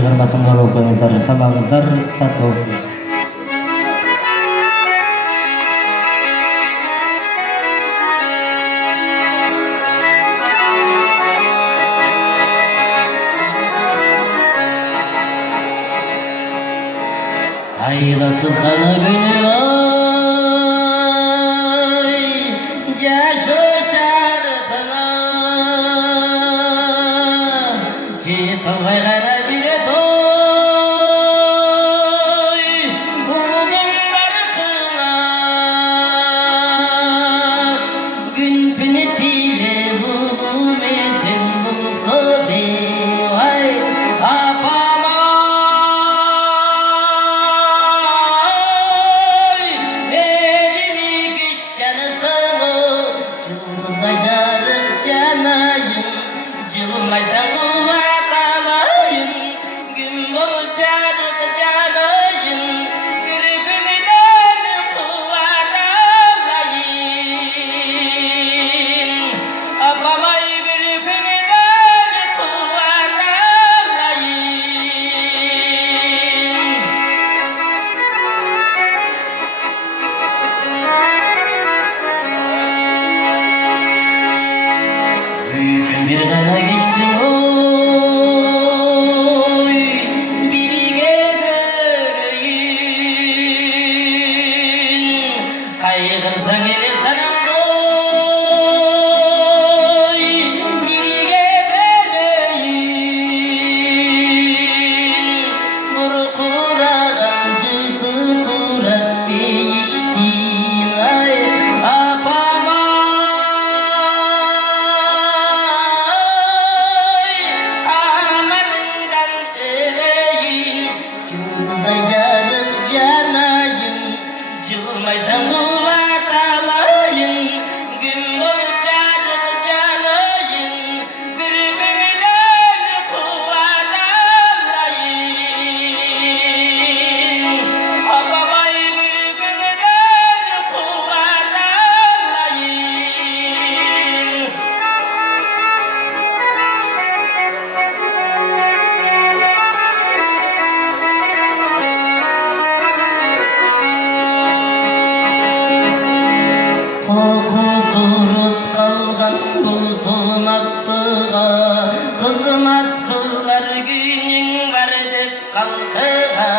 çıkarmasın bol koyunuzlar, tamamızlar tatlı olsun. Aylasız kara günü ay, caşı şartına çıtılgay kara günü toy, uğunlar kılar gün tünetiyle bulum esin bulsa ay apam Cılmaysan kuvvet alayın, gün bolu canık canayın, birbirinden kuvvet alayın. Apamay birbirinden kuvvet alayın. Büyükün bir kana geçtim oy, birige göreyim. Kaygırsa gelir sana doy, birige vereyim. Burkuradan cıtı turak değiştin ay apama. Cılmaysan kuvvet alayın, gün boyu canık canayın, birbirinden kuvvet alayın. Apamay birbirinden kuvvet alayın. Surut kalgan bulsun attığa, kızmat kılar günün var dep kalkığa,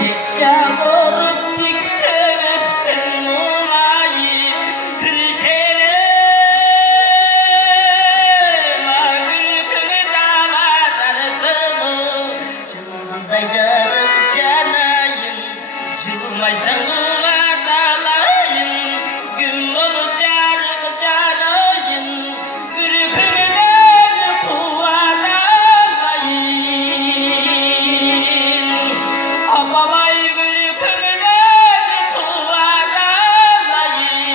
dep çağırıp dik tebestin mulayip kırşelim gülkünü dava dartımı, cıldızday carık canayın, cılmaysan kuvvet alayın. Gün bolu canık canayın, birbirinden kuvvet alayın. Apamay birbirinden kuvvet alayın.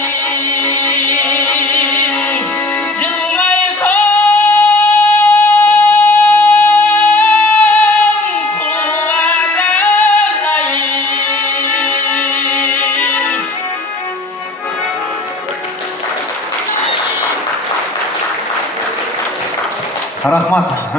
Cılmaysan kuvvet alayın. Rahmat.